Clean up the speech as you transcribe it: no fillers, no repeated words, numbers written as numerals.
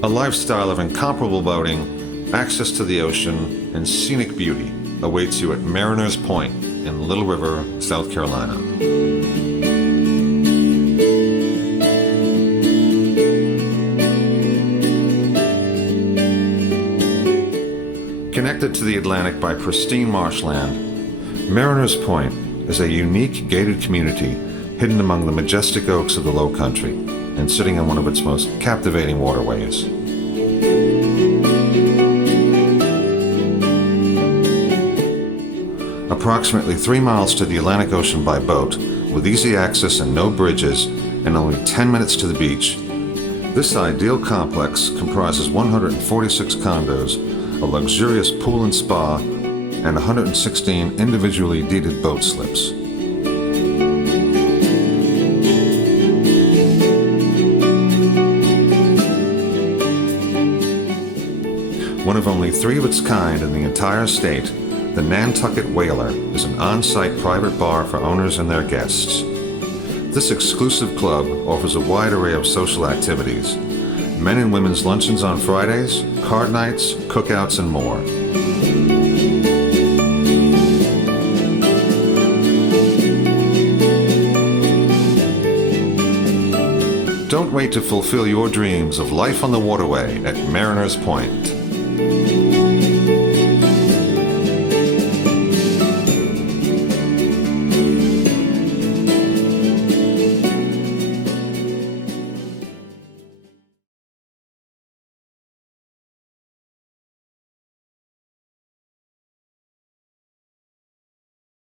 A lifestyle of incomparable boating, access to the ocean, and scenic beauty awaits you at Pointe in Little River, South Carolina. Connected to the Atlantic by pristine marshland, Pointe is a unique gated community hidden among the majestic oaks of the Low Country and sitting on one of its most captivating waterways. Approximately 3 miles to the Atlantic Ocean by boat, with easy access and no bridges, and only 10 minutes to the beach, this ideal complex comprises 146 condos, a luxurious pool and spa, and 116 individually deeded boat slips. One of only 3 of its kind in the entire state, the Nantucket Whaler is an on-site private bar for owners and their guests. This exclusive club offers a wide array of social activities: men and women's luncheons on Fridays, card nights, cookouts, and more. Don't wait to fulfill your dreams of life on the waterway at Pointe.